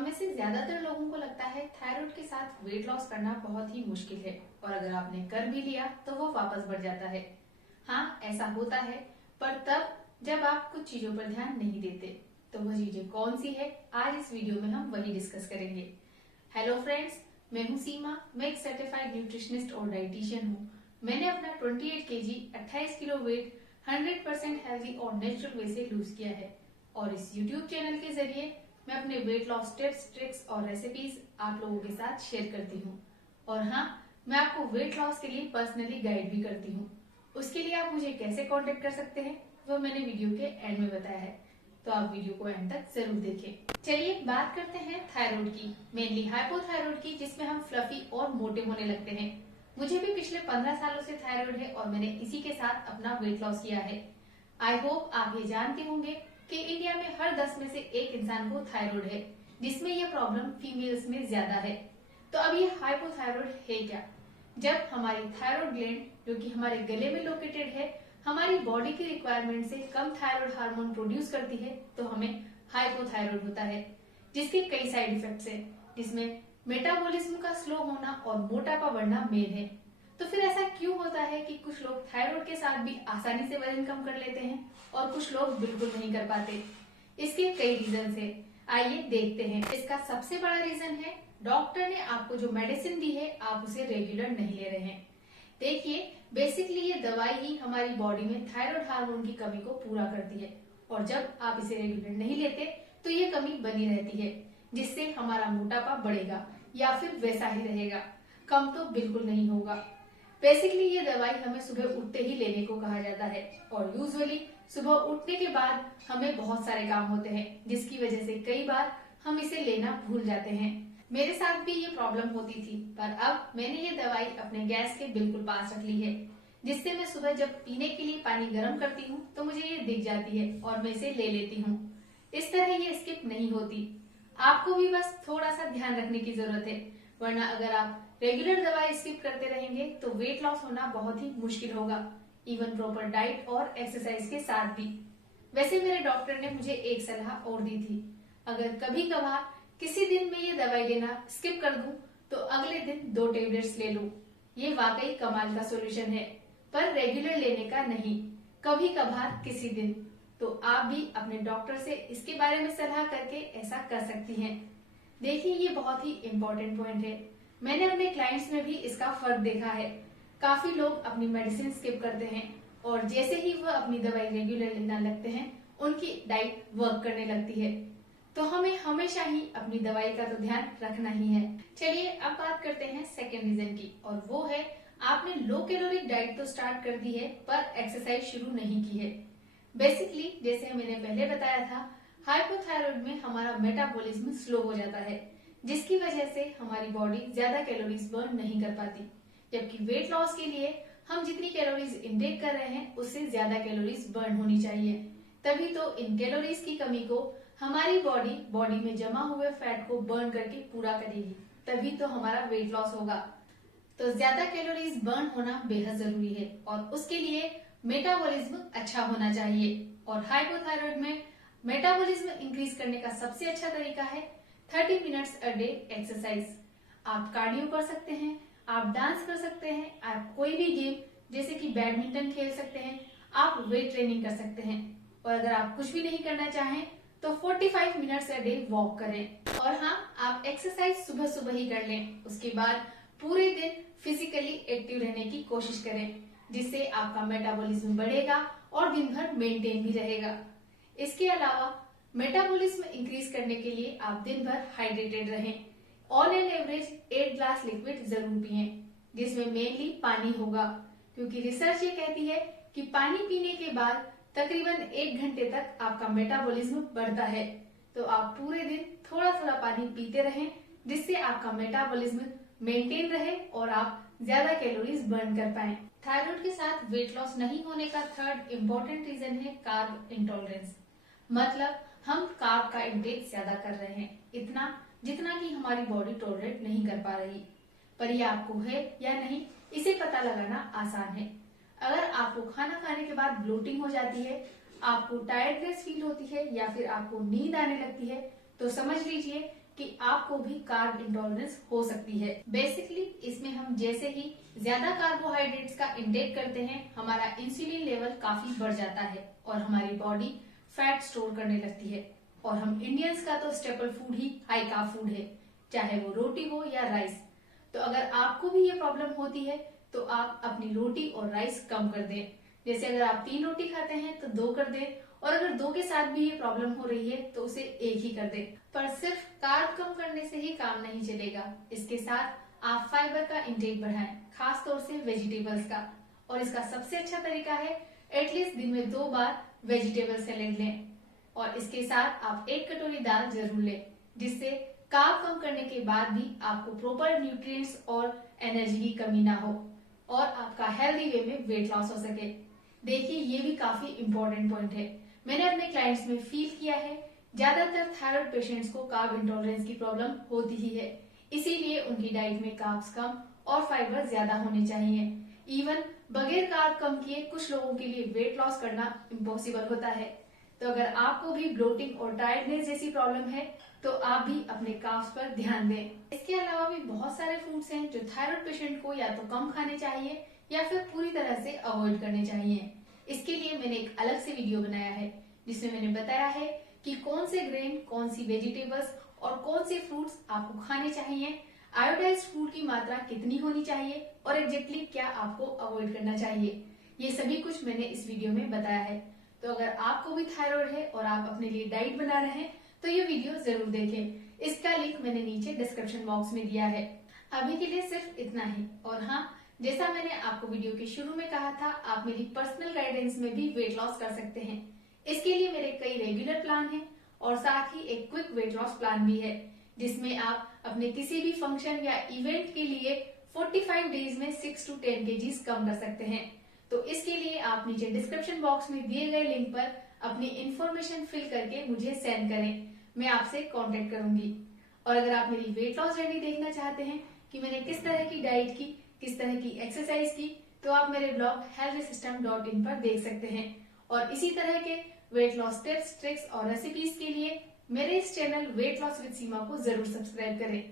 हम में से ज्यादातर लोगों को लगता है थायराइड के साथ वेट लॉस करना बहुत ही मुश्किल है और अगर आपने कर भी लिया तो वो वापस बढ़ जाता है। हाँ, ऐसा होता है, पर तब जब आप कुछ चीजों पर ध्यान नहीं देते। तो वो चीजें कौन सी है, आज इस वीडियो में हम वही डिस्कस करेंगे। हेलो फ्रेंड्स, मैं हूँ सीमा। मैं एक सर्टिफाइड न्यूट्रिशनिस्ट और डाइटिशियन हूँ। मैंने अपना 28 केजी 28 किलो वेट 100% हेल्दी और नेचुरल वे से लूज किया है और इस यूट्यूब चैनल के जरिए मैं अपने वेट लॉस टिप्स, ट्रिक्स और रेसिपीज आप लोगों के साथ शेयर करती हूँ। और हाँ, मैं आपको वेट लॉस के लिए पर्सनली गाइड भी करती हूँ। उसके लिए आप मुझे कैसे कांटेक्ट कर सकते हैं वो मैंने वीडियो के एंड में बताया है, तो आप वीडियो को एंड तक जरूर देखें। चलिए बात करते हैं थायराइड की, मेनली हाइपोथायराइड की, जिसमें हम फ्लफी और मोटे होने लगते हैं। मुझे भी पिछले 15 सालों से थायराइड है और मैंने इसी के साथ अपना वेट लॉस किया है। आई होप आप ये जानते होंगे कि इंडिया में हर 10 में से एक इंसान को थायराइड है, जिसमें यह प्रॉब्लम फीमेल्स में ज्यादा है। तो अब ये हाइपोथायराइड है क्या? जब हमारी थायराइड ग्लैंड, जो कि हमारे गले में लोकेटेड है, हमारी बॉडी की रिक्वायरमेंट से कम थायराइड हार्मोन प्रोड्यूस करती है तो हमें हाइपोथायराइड होता है, जिसके कई साइड इफेक्ट्स हैं, जिसमें मेटाबॉलिज्म का स्लो होना और मोटापा बढ़ना मेन है। तो फिर ऐसा क्यों होता है कि कुछ लोग थायराइड के साथ भी आसानी से वजन कम कर लेते हैं और कुछ लोग बिल्कुल नहीं कर पाते? इसके कई रीजन है, आइए देखते हैं। इसका सबसे बड़ा रीजन है डॉक्टर ने आपको जो मेडिसिन दी है आप उसे रेगुलर नहीं ले रहे हैं। देखिए, बेसिकली ये दवाई ही हमारी बॉडी में थायराइड हार्मोन की कमी को पूरा करती है और जब आप इसे रेगुलर नहीं लेते तो ये कमी बनी रहती है, जिससे हमारा मोटापा बढ़ेगा या फिर वैसा ही रहेगा, कम तो बिल्कुल नहीं होगा। बेसिकली ये दवाई हमें सुबह उठते ही लेने को कहा जाता है और यूजुअली सुबह उठने के बाद हमें बहुत सारे काम होते हैं, जिसकी वजह से कई बार हम इसे लेना भूल जाते हैं। मेरे साथ भी ये प्रॉब्लम होती थी, पर अब मैंने ये दवाई अपने गैस के बिल्कुल पास रख ली है, जिससे मैं सुबह जब पीने के लिए पानी गर्म करती हूँ तो मुझे ये दिख जाती है और मैं इसे ले लेती हूँ। इस तरह ये स्किप नहीं होती। आपको भी बस थोड़ा सा ध्यान रखने की जरूरत है, वरना अगर आप रेगुलर दवाई स्किप करते रहेंगे तो वेट लॉस होना बहुत ही मुश्किल होगा, इवन प्रॉपर डाइट और एक्सरसाइज के साथ भी। वैसे मेरे डॉक्टर ने मुझे एक सलाह और दी थी, अगर कभी कभार किसी दिन में ये दवाई लेना स्किप कर दूं तो अगले दिन 2 टेबलेट्स ले लूं। ये वाकई कमाल का सोल्यूशन है, पर रेगुलर लेने का नहीं, कभी कभार किसी दिन। तो आप भी अपने डॉक्टर से इसके बारे में सलाह करके ऐसा कर सकती हैं। देखिए, ये बहुत ही इम्पोर्टेंट पॉइंट है। मैंने अपने क्लाइंट्स में भी इसका फर्क देखा है। काफी लोग अपनी मेडिसिन स्किप करते हैं और जैसे ही वह अपनी दवाई रेगुलर लेना लगते हैं उनकी डाइट वर्क करने लगती है। तो हमें हमेशा ही अपनी दवाई का तो ध्यान रखना ही है। चलिए अब बात करते हैं सेकेंड रीजन की, और वो है आपने लो कैलोरिक डाइट तो स्टार्ट कर दी है पर एक्सरसाइज शुरू नहीं की है। बेसिकली जैसे मैंने पहले बताया था, हाइपोथायराइड में हमारा मेटाबॉलिज्म स्लो हो जाता है, जिसकी वजह से हमारी बॉडी ज्यादा कैलोरीज बर्न नहीं कर पाती। जबकि वेट लॉस के लिए हम जितनी कैलोरीज इनटेक कर रहे हैं उससे ज्यादा कैलोरीज बर्न होनी चाहिए, तभी तो इन कैलोरीज की कमी को हमारी बॉडी में जमा हुए फैट को बर्न करके पूरा करेगी, तभी तो हमारा वेट लॉस होगा। तो ज्यादा कैलोरीज बर्न होना बेहद जरूरी है और उसके लिए मेटाबॉलिज्म अच्छा होना चाहिए। और हाइपोथायराइड में मेटाबॉलिज्म इंक्रीज करने का सबसे अच्छा तरीका है 30 मिनट्स अ डे एक्सरसाइज। आप कार्डियो कर सकते हैं, आप डांस कर सकते हैं, आप कोई भी गेम जैसे कि बैडमिंटन खेल सकते हैं, आप वेट ट्रेनिंग कर सकते हैं। और अगर आप कुछ भी नहीं करना चाहें तो 45 मिनट्स अ डे वॉक करें। और हाँ, आप एक्सरसाइज सुबह सुबह ही कर लें, उसके बाद पूरे दिन फिजिकली एक्टिव रहने की कोशिश करें, जिससे आपका मेटाबॉलिज्म बढ़ेगा और दिन भर मेंटेन भी रहेगा। इसके अलावा मेटाबॉलिज्म इंक्रीज करने के लिए आप दिन भर हाइड्रेटेड रहें। On an average 8 glass liquid जरूर पिएं, जिसमें मेनली पानी होगा, क्योंकि रिसर्च ये कहती है कि पानी पीने के बाद तकरीबन 1 घंटे तक आपका मेटाबॉलिज्म बढ़ता है। तो आप पूरे दिन थोड़ा थोड़ा पानी पीते रहें, जिससे आपका मेटाबॉलिज्म मेंटेन रहे और आप ज्यादा कैलोरीज बर्न कर पाएं। थायराइड के साथ वेट लॉस नहीं होने का थर्ड इम्पोर्टेंट रीजन है कार्ब इंटॉलरेंस। मतलब हम कार्ब का इंटेक ज्यादा कर रहे हैं, इतना जितना कि हमारी बॉडी टॉलरेट नहीं कर पा रही। पर ये आपको है या नहीं, इसे पता लगाना आसान है। अगर आपको खाना खाने के बाद ब्लोटिंग हो जाती है, आपको टायर्डनेस फील होती है या फिर आपको नींद आने लगती है, तो समझ लीजिए कि आपको भी कार्ब इंटॉलरेंस हो सकती है। बेसिकली इसमें हम जैसे ही ज्यादा कार्बोहाइड्रेट्स का इंटेक करते हैं, हमारा इंसुलिन लेवल काफी बढ़ जाता है और हमारी बॉडी फैट स्टोर करने लगती है। और हम इंडियंस का तो स्टेपल फूड ही हाई कार्ब फूड है, चाहे वो रोटी हो या राइस। तो अगर आपको भी ये प्रॉब्लम होती है तो आप अपनी रोटी और राइस कम कर दें। जैसे अगर आप 3 रोटी खाते हैं तो 2 कर दें, और अगर 2 के साथ भी ये प्रॉब्लम हो रही है तो उसे 1 ही कर दें। पर सिर्फ कार्ब कम करने से ही काम नहीं चलेगा, इसके साथ आप फाइबर का इंटेक बढ़ाएं, खास तौर से वेजिटेबल्स का। और इसका सबसे अच्छा तरीका है एटलीस्ट दिन में 2 बार वेजिटेबल सैलेड लें, और इसके साथ आप 1 कटोरी दाल जरूर लें, जिससे कार्ब कम करने के बाद भी आपको प्रॉपर न्यूट्रिएंट्स और एनर्जी की कमी ना हो और आपका हेल्दी वे में वेट लॉस हो सके। देखिए, ये भी काफी इंपॉर्टेंट पॉइंट है। मैंने अपने क्लाइंट्स में फील किया है, ज्यादातर थायराइड पेशेंट्स को कार्ब इंटॉलरेंस की प्रॉब्लम होती ही है, इसीलिए उनकी डाइट में कार्ब्स कम और फाइबर ज्यादा होने चाहिए। इवन बगैर कार्ब कम किए कुछ लोगों के लिए वेट लॉस करना इम्पॉसिबल होता है। तो अगर आपको भी ब्लोटिंग और टायर्डनेस जैसी प्रॉब्लम है तो आप भी अपने कार्ब्स पर ध्यान दें। इसके अलावा भी बहुत सारे फूड्स हैं जो थायराइड पेशेंट को या तो कम खाने चाहिए या फिर पूरी तरह से अवॉइड करने चाहिए। इसके लिए मैंने एक अलग से वीडियो बनाया है जिसमें मैंने बताया है कि कौन से ग्रेन, कौन सी वेजिटेबल्स और कौन से फ्रूट्स आपको खाने चाहिए, आयोडाइज्ड फूड की मात्रा कितनी होनी चाहिए और एग्जैक्टली क्या आपको अवॉइड करना चाहिए। ये सभी कुछ मैंने इस वीडियो में बताया है। तो अगर आपको भी थायराइड है और आप अपने लिए डाइट बना रहे हैं तो ये वीडियो जरूर देखें। इसका लिंक मैंने नीचे डिस्क्रिप्शन बॉक्स में दिया है। अभी के लिए सिर्फ इतना ही। और हाँ, जैसा मैंने आपको वीडियो के शुरू में कहा था, आप मेरी पर्सनल गाइडेंस में भी वेट लॉस कर सकते हैं। इसके लिए मेरे कई रेगुलर प्लान हैं और साथ ही एक क्विक वेट लॉस प्लान भी है, जिसमें आप अपने किसी भी फंक्शन या इवेंट के लिए 45 डेज में 6 to 10 kg कम कर सकते हैं। तो इसके लिए आप नीचे डिस्क्रिप्शन बॉक्स में दिए गए लिंक पर अपनी इंफॉर्मेशन फिल करके मुझे सेंड करें, मैं आपसे कांटेक्ट करूंगी। और अगर आप मेरी वेट लॉस जर्नी देखना चाहते हैं कि मैंने किस तरह की डाइट की, किस तरह की एक्सरसाइज की, तो आप मेरे ब्लॉग healthysystem.in पर देख सकते हैं। और इसी तरह के वेट लॉस टिप्स, ट्रिक्स और रेसिपीज के लिए मेरे इस चैनल वेट लॉस विद सीमा को जरूर सब्सक्राइब करें।